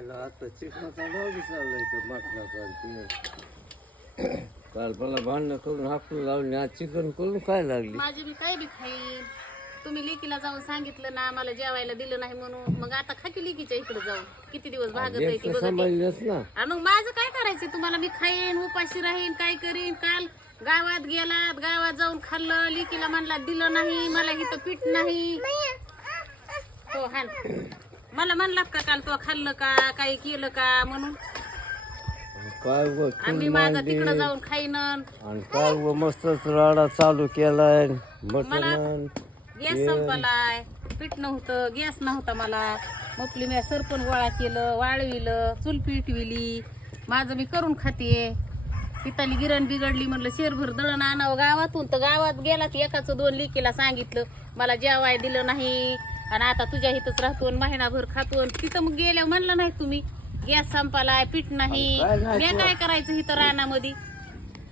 आयला आता चिकनाचा डाव चाललाय तो मटणाचा काल मला भांडणं करून हाकून लावली आज चिकन करून काय लागली. माझी मी काय बी खाईन. तुम्ही लेकीला जाऊन सांगितलं ना मला जेवायला दिलं नाही म्हणून. मग आता खाकी लेकीच्या इकडे जाऊन. किती दिवस भागत आहे ती. आहे. सांभाळलीस ना? आणि मग माझं काय करायचं? तुम्हाला मी खाईन उपाशी राहीन काय करीन? काल गावात गेलात गावात जाऊन खाल्लं लिकीला म्हणला दिलं नाही मला इथं पीठ नाही. हो हान मला म्हणलात का काल तो खाल्लं का काही केलं का म्हणून? काय व आम्ही माझं तिकडं जाऊन खाईन आणि काय व मस्तच राडा चालू केलाय मटण गॅस संपलाय. पीठ नव्हतं गॅस नव्हता मला. मपली मी सरपण गोळा केलं वाळविलं चूल पिटविली. माझं मी करून खाते. पिताली गिरण बिघडली म्हणलं शेरभर दळण आणावं गावातून. तर गावात गेला की एकाचं दोन लिकीला सांगितलं मला जेवाय दिलं नाही. आणि आता तुझ्या इथंच राहतो महिनाभर खातो तिथं मग गेल्यावर म्हणलं नाही तुम्ही गॅस संपालाय पीठ नाही. मी काय करायचं इथं रानामध्ये?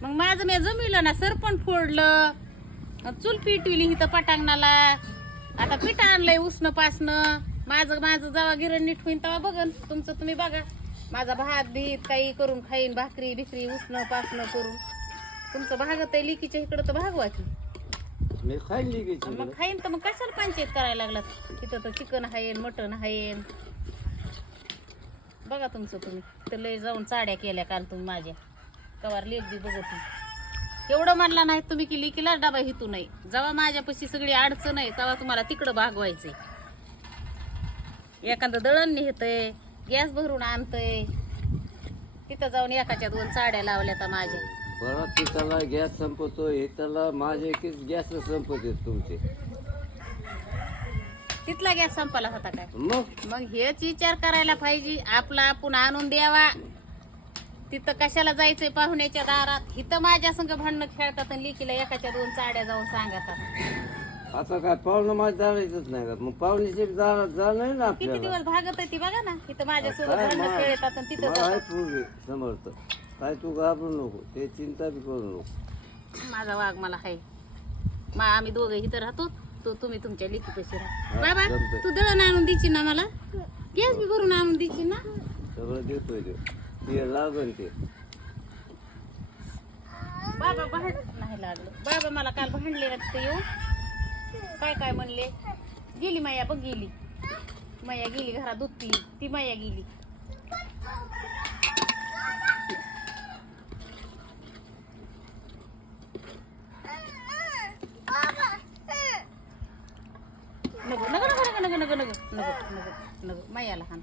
मग माझं मी जमिलं ना सरपण फोडलं. चूल पिटविली इथं पटांगणाला. आता पीठ आणलंय उष्ण पासणं माझं माझं जेव्हा गिरण नीट होईन तेव्हा बघन. तुमचं तुम्ही बघा. माझा भात बीत काही करून खाईन भाकरी बिकरी उष्ण पासणं करून. तुमचं भागत आहे लिकीच्या इकडं तर भागवा की. मी मग खाईन तर मग कशाला पंचायत करायला लागलात? तिथं तर चिकन हायन मटण हायन. बघा तुमचं तुम्ही. तर लय जाऊन चाड्या केल्या काल तुम्ही माझ्या. कवार लेख बी बघत नाही. एवढं म्हणला नाही तुम्ही की लिकीला डबा हितू नाही. जेव्हा माझ्यापाशी सगळी अडचण आहे तेव्हा तुम्हाला तिकडं भागवायचंय. एखादं दळण नेहतय गॅस भरून आणतय. तिथं जाऊन एकाच्या दोन चाड्या लावल्या तर माझ्या. बरं तिथला गॅस संपतो हे त्याला माझे की गॅस संपत आहेत तुमचे. तिथला गॅस संपला होता काय? मग? मग हेच विचार करायला पाहिजे आपला आपण आणून द्यावा. तिथं कशाला जायचंय पाहुण्याच्या दारात? इथं माझ्या संग भांडणं खेळतात आणि लिकीला एकाच्या दोन चाड्या जाऊन सांगतात. आता काय पाहुणं माझ्या दारायचंच नाही का मग पाहुण्याचे दारात जाणार ना किती आपल्याला. दिवस भागत आहे ती बघा ना. इथं माझ्यासोबत काय भांडणं मा- खेळतात आणि तिथं मला आहे जातात. पूर्वी समर्थ. काय तू घाबरू नको. ते चिंता बी करू नको. माझा वाघ मला हाय. मा आम्ही दोघं इथं राहतो. तो तुम्ही तुमच्या लिकी कशी राहा. हा, बाबा जमतंय. तू दळण आणून द्यायची ना मला? गॅस बी भरून आणून द्यायची ना? सगळं देतोय ते. ते लागन ते. बाबा भांड नाही लागलं. बाबा मला काल भांडले वाटतं येऊ. काय काय म्हणले गेली माया बघ गेली माया गेली घरात दूध पी ती माया गेली नको नको नको नको नको नको नको नको नको माया लहान